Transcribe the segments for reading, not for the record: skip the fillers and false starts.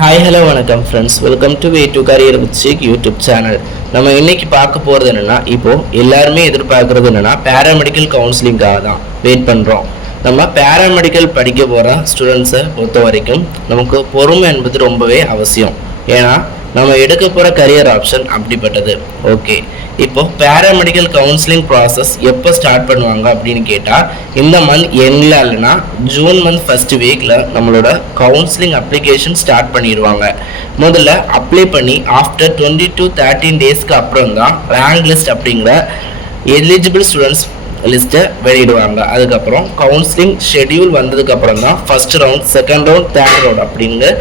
Hi hello வணக்கம் friends, welcome to way to career with shake YouTube channel. நம்ம இன்னைக்கு பார்க்க போகிறது என்னென்னா, இப்போது எல்லாருமே எதிர்பார்க்குறது என்னென்னா பேராமெடிக்கல் கவுன்சிலிங்காக தான் வெயிட் பண்ணுறோம். நம்ம பேராமெடிக்கல் படிக்க போகிற ஸ்டூடெண்ட்ஸை பொறுத்த வரைக்கும் நமக்கு பொறுமை என்பது ரொம்பவே அவசியம். ஏன்னா நம்ம எடுக்க போகிற கரியர் ஆப்ஷன் அப்படிப்பட்டது. ஓகே, இப்போ பேராமெடிக்கல் கவுன்சிலிங் ப்ராசஸ் எப்போ ஸ்டார்ட் பண்ணுவாங்க அப்படின்னு கேட்டால், இந்த மந்த் எண்டில் இல்லைன்னா ஜூன் மந்த் ஃபர்ஸ்ட் வீக்கில் நம்மளோட கவுன்சிலிங் அப்ளிகேஷன் ஸ்டார்ட் பண்ணிடுவாங்க. முதல்ல அப்ளை பண்ணி ஆஃப்டர் 20 to 13 டேஸ்க்கு அப்புறம் தான் ரேங்க் லிஸ்ட் அப்படிங்கிற எலிஜிபிள் ஸ்டூடெண்ட்ஸ் லிஸ்ட்டை வெளியிடுவாங்க. அதுக்கப்புறம் கவுன்சிலிங் ஷெடியூல் வந்ததுக்கப்புறம் தான் first round, second round, third round அப்படிங்கிற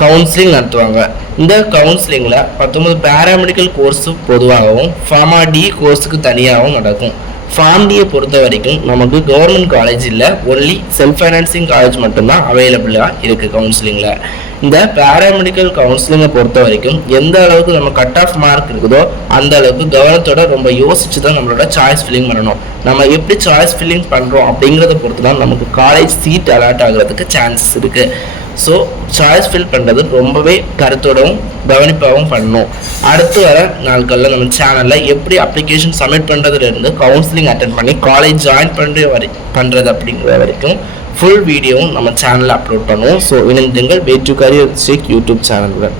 கவுன்சிலிங் நடத்துவாங்க. இந்த கவுன்சிலிங்கில் 19 பேராமெடிக்கல் கோர்ஸு பொதுவாகவும் ஃபார்மா டி கோர்ஸுக்கு தனியாகவும் நடக்கும். ஃபார்ம் டியை பொறுத்த வரைக்கும் நமக்கு கவர்மெண்ட் காலேஜ் இல்லை, ஒன்லி செல்ஃப் ஃபைனான்சிங் காலேஜ் மட்டும்தான் அவைலபிளாக இருக்குது கவுன்சிலிங்கில். இந்த பேராமெடிக்கல் கவுன்சிலிங்கை பொறுத்த வரைக்கும் எந்த அளவுக்கு நம்ம கட் ஆஃப் மார்க் இருக்குதோ அந்த அளவுக்கு கவனத்தோட ரொம்ப யோசிச்சு தான் நம்மளோட சாய்ஸ் ஃபில்லிங் பண்ணணும். நம்ம எப்படி சாய்ஸ் ஃபில்லிங் பண்ணுறோம் அப்படிங்கிறத பொறுத்து தான் நமக்கு காலேஜ் சீட் அலாட் ஆகிறதுக்கு சான்சஸ் இருக்குது. ஸோ சாய்ஸ் ஃபில் பண்ணுறது ரொம்பவே கருத்தோடவும் கவனிப்பாகவும் பண்ணணும். அடுத்து வர நாட்களில் நம்ம சேனலில் எப்படி அப்ளிகேஷன் சப்மிட் பண்ணுறதுலேருந்து கவுன்சிலிங் அட்டென்ட் பண்ணி காலேஜ் ஜாயின் பண்ணுறது அப்படிங்கிற வரைக்கும் ஃபுல் வீடியோவும் நம்ம சேனலில் அப்லோட் பண்ணுவோம். ஸோ இணைந்துங்கள் way to career with shake YouTube சேனலுடன்.